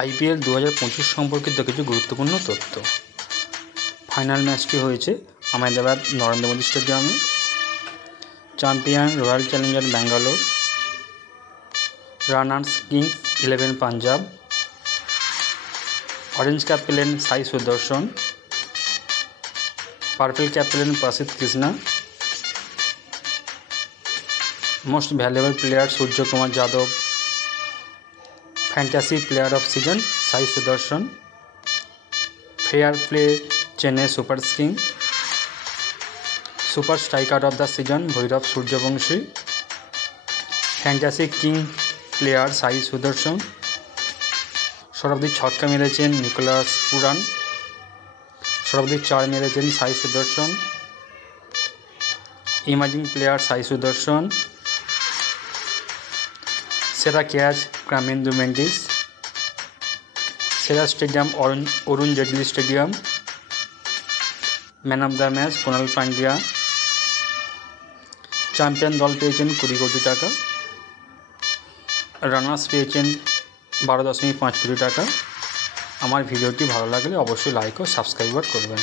IPL 2025 সম্পর্কিত কিছু গুরুত্বপূর্ণ তথ্য। ফাইনাল ম্যাচটি হয়েছে আহমেদাবাদ নরেন্দ্র মোদী স্টেডিয়ামে। Champion Royal Challengers Bangalore, runners Kings 11 Punjab, orange cap পেলেন সাই সুদর্শন, পার্পল ক্যাপ পেলেন Prasidh Krishna, most valuable player Suryakumar Yadav, fantasy player of season Sai Sudharsan, fair play Chennai super king, super striker of the season Bhairav Suryavanshi, fantasy king player Sai Sudharsan, সর্বাধিক ছক্কা মেরেছেন নিকোলাস পুরান, সর্বাধিক 4 মেরেছেন সাই সুদর্শন, ইমার্জিং প্লেয়ার সাই সুদর্শন, সেরা catch ক্রামেন্দু Mendis, সেরা stadium Arun Jaitley stadium, man of the match Kunal Pandya, champion দল পেয়েছেন 20 কোটি টাকা, রানার্স পেয়েছেন 12.5 কোটি টাকা। আমার ভিডিওটি ভালো লাগলে অবশ্যই লাইক ও সাবস্ক্রাইব করবেন।